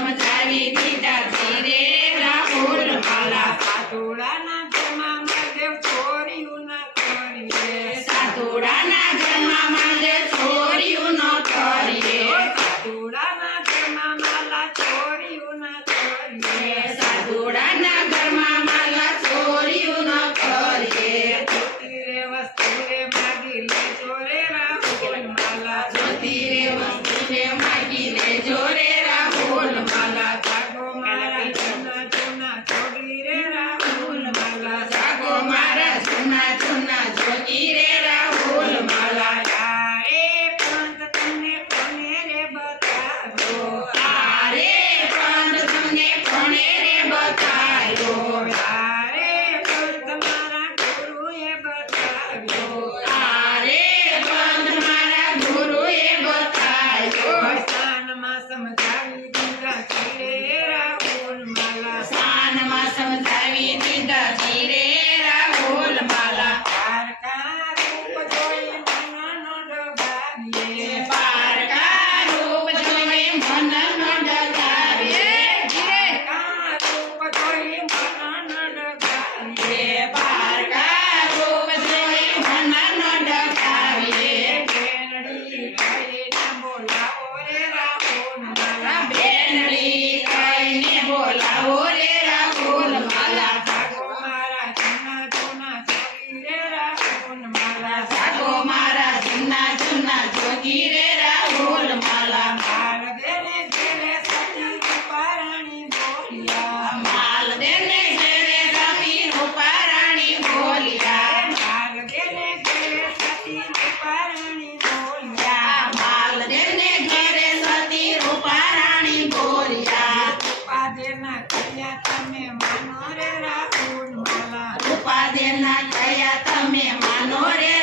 સમજાવી ના ધીરે રાહુલ માલા સાતુડાના ઘરમાં મહાદેવ છોરીયું ન ન કરીએ. yeah. માનો રે રાખું માલા ઉપાદેના કયા તમે માનો રે